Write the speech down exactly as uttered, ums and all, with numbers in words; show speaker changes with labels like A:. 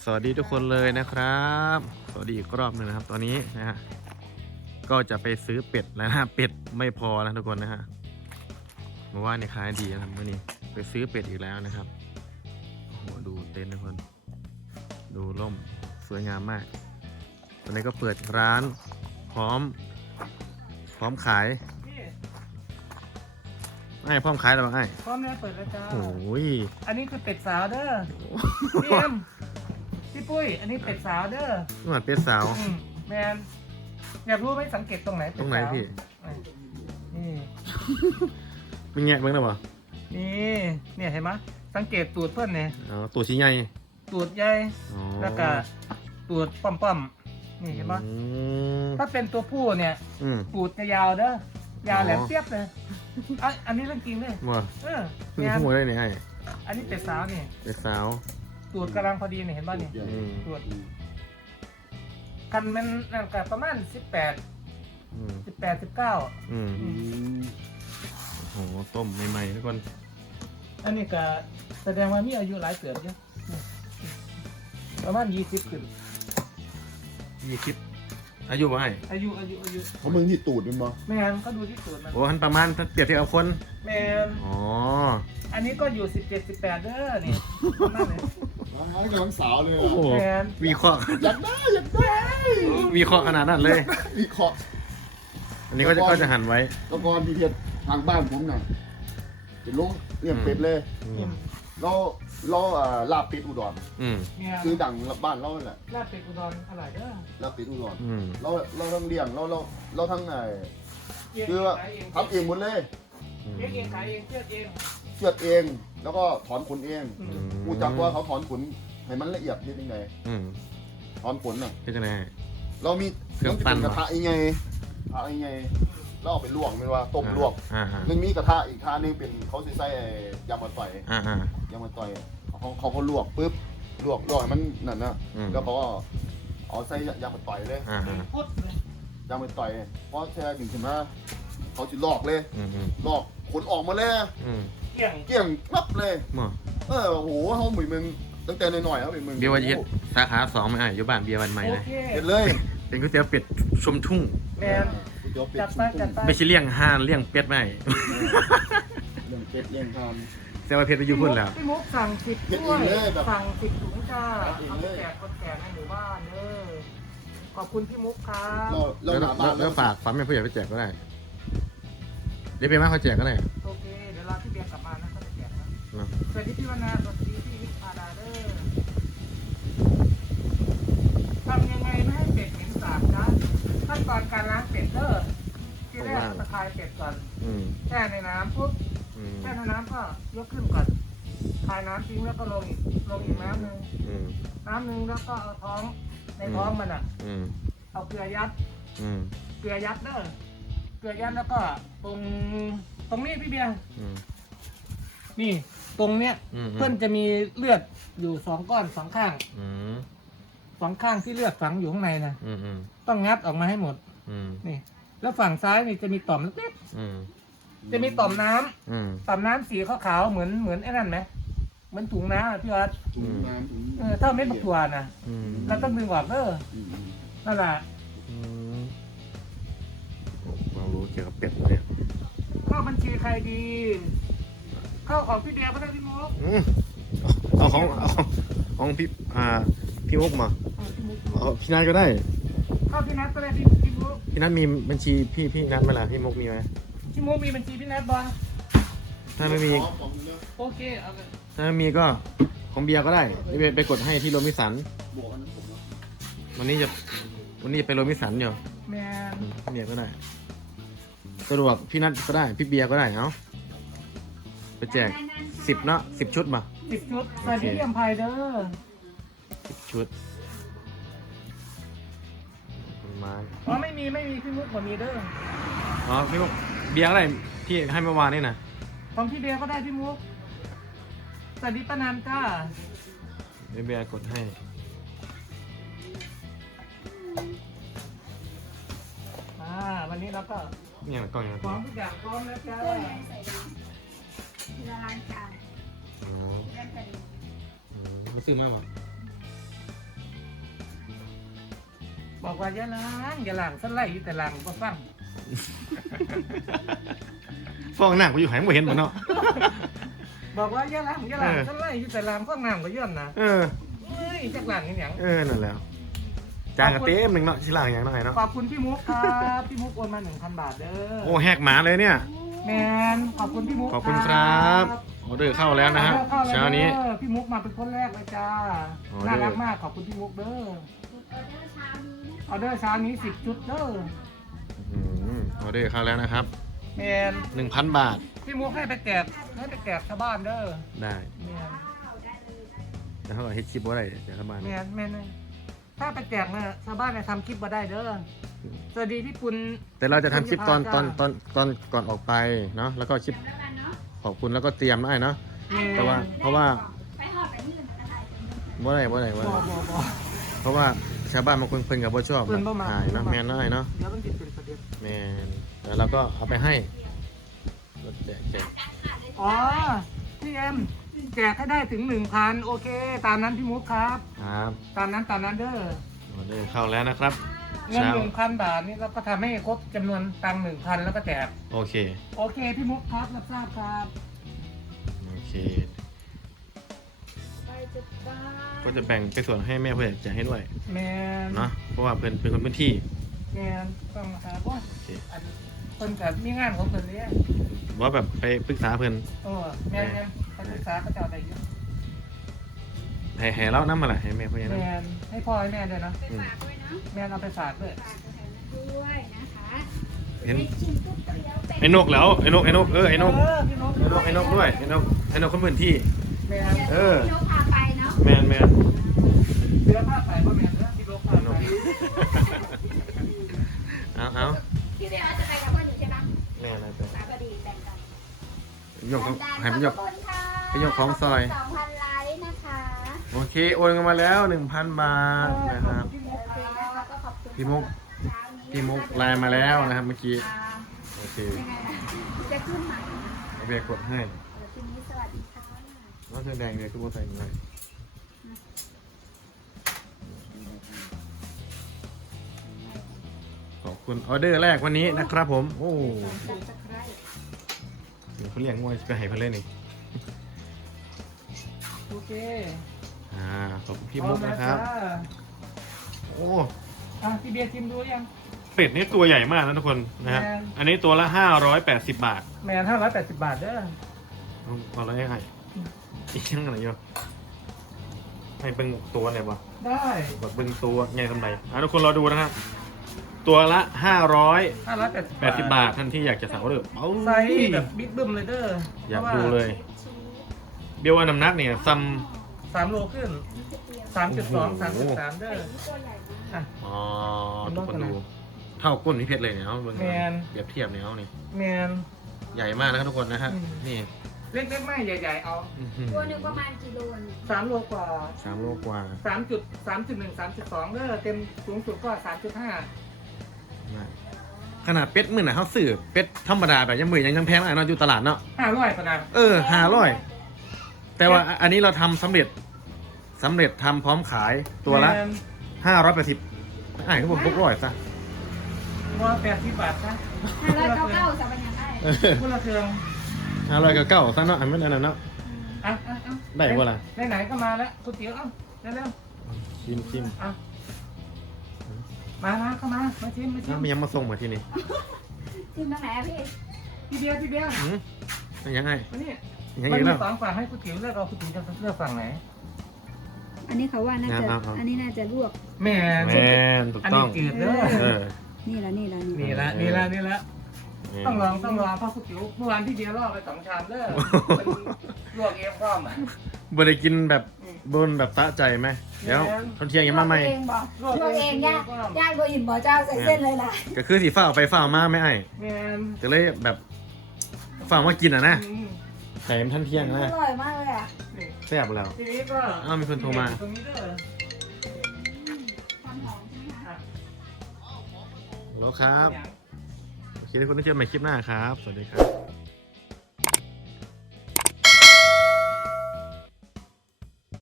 A: สวัสดีทุกคนเลยนะครับ สวัสดีอีกรอบหนึ่งนะครับตอนนี้นะฮะก็จะไปซื้อเป็ดแล้วนะเป็ดไม่พอนะทุกคนนะฮะเมื่อวานเนี่ยขายดีนะครับวันนี้ไปซื้อเป็ดอีกแล้วนะครับโอ้โหดูเต็นท์ทุกคนดูร่มสวยงามมากตอนนี้ก็เปิดร้านพร้อมพร้อมขายไอ้พร้อมขายแล้วไอ้
B: พร้อมแล้วเปิดแล้วจ้า
A: โอ้ย
B: อันนี้คือเป็ดสาวเด้อพี่เอ็มพี่ปุ้ย อันนี้เป็ดสาวเด้อ
A: นี่มันเป็ดสาว
B: อืมแมนอยากรู้ไหมสังเกตตรงไหนเป็
A: ต
B: ด
A: รงไหน
B: สาว
A: พี่
B: นี่
A: มีแงะบ้างหรือเปล่า
B: นี่เนี่ยเห็นไหมสังเกตตูดเพื่อนเนี่ย
A: อ๋อตัวชิ้นใหญ่
B: ตูดใหญ่
A: อ๋อ
B: แล้วก็ตูดป้อมๆนี่เห็นไหม
A: อืม
B: ถ้าเป็นตัวผู้เนี่ย
A: อืม
B: ตูดจะยาวเด้อยาวแหลมเปียบเลยอ่ะอันนี้เรื่องจริงเลย
A: ว่า
B: เออ
A: เพิ่ง
B: แมน
A: พูดได้เนี่ยไอ้
B: อันนี้เป็ดสาวนี่
A: เป็ดสาว
B: ตูดกำลังพอดีเนี่ยเห็นป่ะนี่
A: อืม
B: ตรวจกันมันนั่นก็ประมาณสิบแปด
A: อืม
B: สิบแปดสิบเก้า
A: อืมโอ้โหต้มใหม่ๆทุกคน
B: อันนี้ก็แสดงว่ามีอายุหลายเกิดเยอะประมาณยี่สิบขึ้น
A: ยี่สิบอายุว่าไง
B: อายุอายุอายุ
C: เขามึงที่ตูดมันบ่
B: แมนก็ดูที่ตูดมัน
A: โอ้หันประมาณถ้าเปรียบเทียบกับคน
B: แมน
A: อ๋อ
B: อันนี้ก็อยู่สิบเจ็ดสิบแปดเด้อนี่ประมาณนี้
C: ร้านกำลังสาวเลย
A: โอ้โห
B: แมน
A: วีเคราะห์
C: อยากได้อยากได้
A: วีเคราะห์ขนาดนั้นเลย
C: วิเคราะห์
A: อันนี้ก็จะก็จะหั่นไว้
C: ตะกอนที่เทียนทางบ้านผมน่ะเป็นลุงเลี้ยงเป็ดเลย
A: อื
B: นี่
A: ม
C: เราเราอ่าลาบเป็ดอุดร
A: อืม
B: แมน
C: คือดังบ้านเราแหละ
B: ลาบเป็ดอุดรอร่อยเด้อ
C: ลาบเป็ดอุดร
A: อืม
C: เราเราทั้งเลี้ยงเราเราเราทั้งไง
B: เอง
C: คือว่า
B: ขายเอง
C: ทำเองหมดเลย
A: อืม
B: เองเองขายเองเชือดเอง
C: เชือดเอง แล้วก็ถอนขนเอง
B: อื
A: อื
B: ม
A: ม
C: กูจักว่าเขาถอนขนให้มันละเอียดนิดนึงไง
A: อืม
C: ถอนขนน่ะ
A: เป็นจะไง
C: เรามี
A: เครื่องปั้น
C: กระทะยังไงกระทะยังไงเราเอาไปลวกไม่ว่าต้มลวก
A: อ่าอ่า
C: มันมีกระทะอีกท่านึงเป็นเขาสิใส่ยำมาต่อย
A: อ่าอ่าย
C: ำมาต่อยเขาเขาก็ลวกปุ๊บลวกลวกให้มันนั่นนะ
A: อืม
C: แล้วเขาก็เอาใส่ยำมาต่อยเลย
A: อ่าอ่า
B: พุดเลย
C: ยำมาต่อยเพราะแค่ดึงขึ้นมาเขาจะลอกเลย
A: อืมอืม
C: ลอกขนออกมาเลย
A: อืม
B: เกี่ยง
C: เกลี่ยงปั๊บเลย
A: หมอ
C: เออโอ้โหเขาเหมือนมึงตั้งแต่น้อยๆเขาเป็นมึง
A: เบียร์วันเย็ดสาขาสองไหมอ่ะอยู่บ้านเบียร์วันใหม่
B: โอ
A: เลย
B: เค
C: เห็นเลย
A: เป็นก๋วยเตี๋ยวเป็ดชมทุ่ง
B: แมน
C: ก๋วยเตี๋ยวเป็ด
B: จัดไปจัดไป
A: ไม่ใช่เลี้ยงห่านเลี้ยงเป็ดไม่
C: เรื่องเป็ดเรื่องทาน
A: แต่ว่าเพชรไปอยู่พุ่นแล้ว
B: พี่มุกสั่งสิบ
C: เฮ็ด
B: ถ้วย
C: เองเลยแบบ
B: สั่งสิบถุงจ้า
C: เฮ็ดเอง
B: เอาไป
C: เลย
B: แจกคนแก่ในหมู่บ้านเออขอบคุณพี่มุกครับ
C: เราเรา
A: แล้ว
C: หน้าบ้าน
A: แล้วฝากฝากแม่ผู้ใหญ่ไปแจกก็ได้เดี๋ยวไปมาเขาแจกก็ได้
B: โอเคเดี๋ยวรอพี่เบียร์กลับมานะเขาจะแจกนะ
A: เนาะ
B: สวัสดีพี่วรรณาสวัสดีพี่วิพาดาเดอร์ทำยังไงไม่ให้เป็ดเหม็นสาบนะขั้นตอนการล้างเป็ดเด้อที่แรกตะไคร้เป็ดก่อน
A: อืม
B: แช่ในน้ำปุ๊บ
A: อืม
B: แช่ในน้ำก็ยกขึ้นก่อนคายน้ำทิ้งแล้วก็ลงอีกลงอีกน้ำหนึ่ง
A: อืม
B: น้ำหนึ่งแล้วก็เอาท้องในท้องมันอ่ะ
A: อืม
B: เอาเกลือยัด
A: อืม
B: เกลือยัดเด้อเกลือยัดแล้วก็ตรงตรงนี้พี่เบียร์
A: อืม
B: นี่ ตรงเนี้ย
A: อืม
B: เพื่อนจะมีเลือดอยู่สองก้อนสองข้าง
A: อืม
B: สองข้างที่เลือดฝังอยู่ข้างในนะ
A: อืมอืม
B: ต้องงัดออกมาให้หมด
A: อืม
B: นี่ แล้วฝั่งซ้ายนี่จะมีต่อมเล็ก
A: อืม
B: ๆจะมีต่อมน้ำ
A: อืม
B: ต่อมน้ำสีขาวๆเหมือนเหมือนไอ้นั่นไหมเหมือนถุงน้ำอะพี่วัด
C: ถุงน้ำถุง
B: เออถ้าเม็ดมะกรูดนะ
A: อืม
B: เราต้องดึงออกเด้อ
C: อืม
B: นั่นแหละ
A: อืมเรารู้เกี่ยวกับเป็ดเนี่ย
B: เข้าบัญชีใครดี เข้าของพี่เบียร์ก็ได้พี่มุก
A: อืมเอาของเอาของของพี่อ่าพี่มุกมา
B: เออพี่มุก
A: เอาพี่นัทก็ได้
B: เข้าพี่นัทก็ได้พี่พี่มุก
A: พี่นัทมีบัญชีพี่พี่นัทไหมล่ะพี่มุกมีไหม
B: พี่มุกมีบัญชีพี่นัทบอล
A: ถ้าไม่มี
C: ของของเนื้อ
B: โอเคเอาเลย
A: ถ้าไม่มีก็ของเบียร์ก็ได้ไปไปกดให้ที่โรมิสัน
C: บวกกันนะผมนะ
A: วันนี้จะวันนี้จะไปโรมิสันอยู่
B: แมน
A: อืมพี่เบียร์ก็ได้สะดวกพี่นัทก็ได้พี่เบียร์ก็ได้เนาะไปแจกสิบเนาะสิบชุดมา
B: สิบชุดสวัสดีพี่อัมพายเด้อ
A: สิบชุดต้นไม้
B: อ๋อไม่มีไม่มีพี่มุกผมมีเด้อ
A: อ๋อพี่มุกเบียร์อะไรที่ให้เมื่อวานนี่นะ
B: ของพี่เบียร์ก็ได้พี่มุกสวัสดีป้านันจ้า
A: เดี๋ยวเบียร์กดให้
B: อ่าวันนี้เราก็
A: เนี่ยกล่องอย่าง
B: พร้อมทุกอย่างพร้อมแล้วจ้า
D: ตู้ใหญ่ใส่น้ำเวลาล้างจาน
A: อ๋อ
D: เล่นกัน
A: อืมไม่ซื้อมากหรอ
B: บอกว่าอย่าล้างอย่าล้างสันไล่อยู่แต่ล้างก็ฟัง
A: ฟองหน้ากูอยู่หายไม่เห็นมันเนาะ
B: บอกว่าอย่าล้างอย่าล้าง
A: เออ
B: สันไล่อยู่แต่ล้างฟังน้ำก็ย่อนนะ
A: เออ
B: เฮ้ยจักล้างนี่หยัง
A: เออนั่นแหล้วจางกระเต็มหนึ่งเนาะชิลางอย่างน้อยเนาะ
B: ขอบคุณพี่มุกครับพี่มุกโอนมาหนึ่งพันบาทเด้อ
A: โอ้แหกหมาเลยเนี่ย
B: แมนขอบคุณพี่มุก
A: ขอบคุณครับออเดอร์เข้าแล้วนะฮะ
B: ออเข้แล้ว
A: เช้านี้
B: เด้อพี่มุกมาเป็นคนแรกเลยจ้า
A: ออเดอร์
B: น่ารักมากขอบคุณพี่มุกเด้อ
D: ออเดอร์เช้านี้นะ
B: ออเดอร์เช้านี้สิบชุดเด้อ
A: อืมออเดอร์เข้าแล้วนะครับ
B: แมน
A: หนึ่งพันบาท
B: พี่มุกให้ไปแจกให้ไปแจกชาวบ้านเด้อ
A: ได้
B: แมน
A: แล้วเขาก็เฮ็ดชิปว่าอะไรเดี๋ยวทำบ้าน
B: แมนแมนเลยถ้าไปแจกเนี่ยชาวบ้านเนี่ยทำคลิปมาได้เด้อสวัสดีพี่ปุณ
A: แต่เราจะทำคลิปตอนตอน
B: จ้า
A: ตอนตอนก่อนออกไปเนาะแล้วก็คลิป
D: แล้วกันเนาะ
A: ขอบคุณแล้วก็เตรียมได้เนาะ
B: แมน
A: แต่ว่า เพราะว่า
D: ไปหอดไปนี่มันก็ได้เป็น
A: ว่าอะไรว่าอะไร
B: บ
A: ว่า
B: อ
A: อะไร
B: บอบอ
A: เพราะว่าชาวบ้านบางคนเพิ่นกับบ่ชอบ
B: เพิ่นบ่มา
A: ถ่ายเนาะ
B: เพิ่นบ่มา
A: แมนได้เนาะ
B: เดี๋ยวมันติดเป็นประเด็น
A: แมนแล้วเราก็เอาไปให้รถแจกแจก
B: อ๋อพี่เอ็มแจกให้ได้ถึงหนึ่งพันโอเค ตามนั้นพี่มุกครับ
A: ครับ
B: ตามนั้นตามนั้นเด้อ
A: ออเดอร์เข้าแล้วนะครับ
B: เงิน
A: เช้า
B: หนึ่งพันบาทนี่เราก็ทำให้ครบจำนวนตังค์หนึ่งพันแล้วก็แจก
A: โอเค
B: โอเคพี่มุกครับรับทราบครับ
A: โอเค
D: ไปจุดบ้าน
A: ก็จะแบ่งไปส่วนให้แม่เพื่อนแจกให้ด้วย
B: แมน
A: เนาะเพราะว่าเพิ่นเป็นคนพื้นที่
B: แมนต้องครับว่า
A: โอเค
B: อันคนกับมีงานของคนเนี้ย
A: ว่าแบบไปปรึกษาเพิ่น
B: โอ้แมนแมนไปศึกษาก็จะเอาไปเยอะ
A: ให้ให้เล่าน้ำมาแหละให้แม่เพื่อน
B: แม
A: นะ
B: นให้พ่อให้แม่ด้วยนะ
D: ไปฝากด้วยเนาะ
B: แมนเอาไปฝากด้วย
D: ฝากแถวนั้นด้วยนะคะ
A: เห็น
D: ได้ชิมก๋วยเตี๋ยวเป็ด
A: ไอ้นกแล้วไอ้นกไอ้นกเออไอ้นก
B: เออพี่นก
A: ไอ้นกไอ้นกด้วยไอ้นกไอ้นกคนพื้นที่
B: แมน
A: เออ
D: พี่นกพาไปเนาะ
A: แมนแมน
B: เรือผ้าใส่ก็แมนนะพี่นกพา
A: ไอ้น
B: ไป
A: กเอาเอา
D: พี่เบลจะไปกับเพื่อนอยู่ใช่ปะ
A: แม่อะไรไป
D: สาบดีแบ่งกัน
A: ยกของให้พี่ยก
D: ขอบคุณค่ะ
A: พี่ยกของซอย
D: สองพันไลค์นะคะ
A: โอเคโอนกันมาแล้วหนึ่งพันบาทนะครับ
B: พี่น
D: โอก เคนะคะก็ขอบคุณ
A: พี่มุก
D: เช้านี้
A: พี่มุกไลน์มาแล้วนะครับเมื่อกี้
D: อ่า
A: โอเค
D: ยังไงนะจะขึ้นใหม่
A: เอาเบียร์กดให้
D: เดี๋ยวทีนี้สวัสดีค่ะ
A: แล้วเสื้อแดงเนี่ยคือโบใส่หน่อยขอบคุณออเดอร์แรกวันนี้นะครับผมโอ้
D: จับตะไคร้
A: เดี๋ยวเขาเรียกงวยไปให้เพื่อนเล่นนี่
B: โอเค
A: อ่าขอบคุณพี่มุกนะครับ
B: พอแล้วจ้า
A: โอ้
B: อ่ะพี่เบียร์ชิมดูยัง
A: เป็ดนี่ตัวใหญ่มากนะทุกคนนะฮะ
B: แม่น
A: อันนี้ตัวละห้าร้อยแปดสิบบาท
B: แมนห้าร้อยแปดสิบบาทเด้อ
A: เอาเอาอะไรให้อีกยังไงเยอะให้เบิ้งตัวไหนวะ
B: ได้
A: แบบเบิ้งตัวใหญ่ทำไรอ่ะทุกคนรอดูนะครับตัวละห้าร้อย
B: ห้าร้อยแปดสิบ
A: แปดสิบบาทท่านที่อยากจะสั่งออเดอร์เอา
B: ไซส์แบบบิ๊กบึ้มเลยเด้อ
A: อยากดูเลยเบียวว่าน้ำหนักเนี่ยซัม
B: สามโลขึ้นสามจุดสองสาม
A: โอ้
B: จุด
A: โห
B: สามเด้อ
D: ตัวใหญ่มาก
B: อ่ะ
A: อ๋อทุกคนดูเท่าก้นพี่เพชรเลยเนี่ยเอาเบิ้ง
B: แมน
A: เปรียบเทียบเนี่ยเอานี่
B: แมน
A: ใหญ่มากนะครับทุกคนนะฮะ
B: อืม
A: นี่
B: เล็กๆไม่ใหญ่ ๆ เอา
A: อื้อหือ
D: ตัวหนึ่งประมาณกิโลเนี่ย
B: สามโลกว่า
A: สามโลกว่า
B: สามจุดสามจุดหนึ่งสามจุดสองเด้อเต็มสูงสุดก็สามจุดห้า
A: ขนาดเป็ดมื่อน่ะเขาซื้อเป็ดธรรมดาแบบยังมือยังยังแพงอะไรเนาะอยู่ตลาดเนาะ
B: ห้าร้อยปะนะ
A: เออห้าร้อยแต่ว่าอันนี้เราทำสำเร็จสำเร็จทำพร้อมขายตัวละ
B: แมน
A: ห้าร้อยแปดสิบอ่านเขาบอกพวกร้อยซะ
B: ว่าแปดสิบบาทนะ
D: ห้าร้อยเก้าเก้าสามพันยังได้
B: คนละเครื่อง
A: ห้าร้อยกับเก้าซะเนาะอันไม่นอันนั้นเนาะ
B: อ่ะอ่ะอ่ะ
A: ได้ปะล่ะ
B: ไหนๆก็มาแล้วก๋วยเตี๋ยวเอ้าเร็ว
A: ชิมชิม
B: ๆอ่ะมามาเข้ามามาชิมมาชิ
A: แล้ว
B: ม
A: มันยังมาส่งมาที่นี่
D: จิ้มตรงไหนอะพี่
B: พี่เบียร์พี่เบียร์
A: หืมมันยังไง
B: มานี่
A: ยัง
B: มั
A: ไง
B: นมี
A: แล้ว
B: สองฝั่งให้ก๋วยเตี๋ยวเลือกเอาก๋วยเตี๋ยวจะเลือกฝั่งไหน
D: อันนี้เขาว่าน่าจะ
A: เอาเอา
D: อันนี้น่าจะลวก
B: แม่
A: แมนถูก
B: อัน
A: ต้
B: นี้
A: อง
B: จืดเด้อ
A: เออ
D: นี่ละนี่ละนี่
B: นี่ละนี่ละนี่ละต้องลองต้องลองเพราะก๋วยเตี๋ยวเมื่อวานพี่เบียร์ลอกไปสองชามเด้อมันลวกเองพร้อมอ่ะ
A: บ่ได้กินแบบบนแบบตะใจไหมเดี๋ยวตอนเที่ยงยังมาใหม่
D: ลวกเองบอก
B: ลวก
D: ลวก
B: เอ
D: เอง ง
B: ย่า
D: ย่างย่างโบอิ่มบ่เจ้าใส่เส้นเลยล่ะ
A: ก็คือสีฟ้าเอาไปฟ้ามาไม่ไอ้
B: แม่น
A: ก็เลยแบบฟ้ามากินอ่ะนะ
B: อืม
A: แต่มันท่านเที่ยง
D: อ
A: นะ
D: ร่อยมากเลยอ่ะ
B: นี่
A: แซ่บแล้ว
B: ทีนี้ก็
A: อ้าวมีคนโทรมา
B: ตรงนี้เด้อ
D: ความหอมใช่ไหมคะ
B: อ่ะ
A: แล้วครับโอเคทุกคนที่เจอกันใหม่คลิปหน้าครับ สวัสดีครับ